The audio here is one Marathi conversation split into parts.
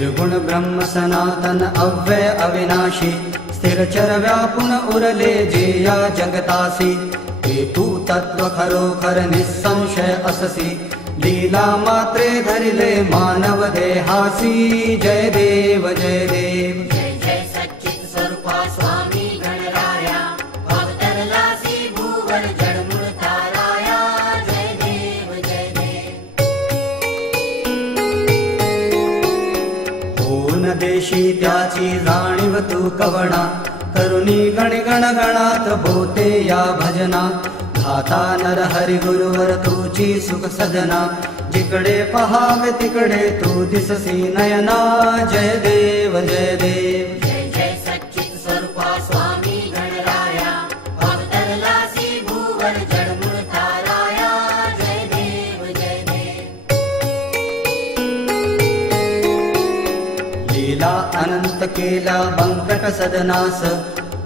निर्गुण ब्रह्म सनातन अव्यय अविनाशी स्थिरचर व्यापुन उरले जे या जगतासी हे तू तत्व खरोखर निसंशय अससी लीला मात्रे धरिले मानव देहासी जय देव जय देव जय जय सच्चित स्वरूपा स्वामी गणराया अवतरलासी भूवर जडमूळ ताराया जय देव जय देव होन देशी त्याची जाणीव तू कवणा करुणी गणगण गणात बोते या भजना धाता नर हरि गुरुवर तुझी सुख सजना जिकडे पहावे तिकडे तू दिससी नयना जय देव जय देव जय जय सच्चित स्वरूपा स्वामी गणराया अवतरलासी भूवर जडमूळ ताराया जय देव जय देव लीला अनंत केला बंकट सदनास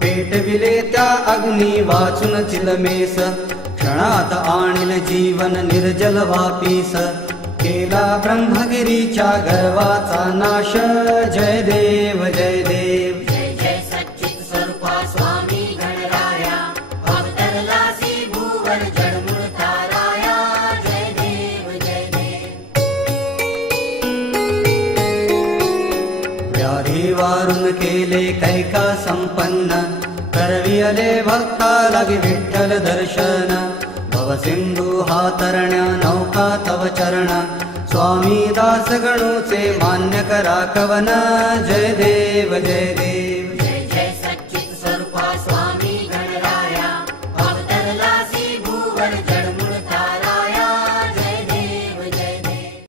पेटविले त्या अग्नी वाचून चिलमेस क्षणात आणिल जीवन निर्जल वापीस केला ब्रह्मगिरीच्या गर्वाचा नाश जय देव जय देव जय जय सच्चित स्वरूपा स्वामी गणराया अवतरलासी भूवर जडमूळ ताराया जय देव जय देव व्याधी वारून केले कैका संपन्न करवियले भक्ता लगी विठ्ठल दर्शन भवसिंधू हा तरण्या नौका तव चरण स्वामी दास गणूचे मान्य करा कवन जय देव जय देव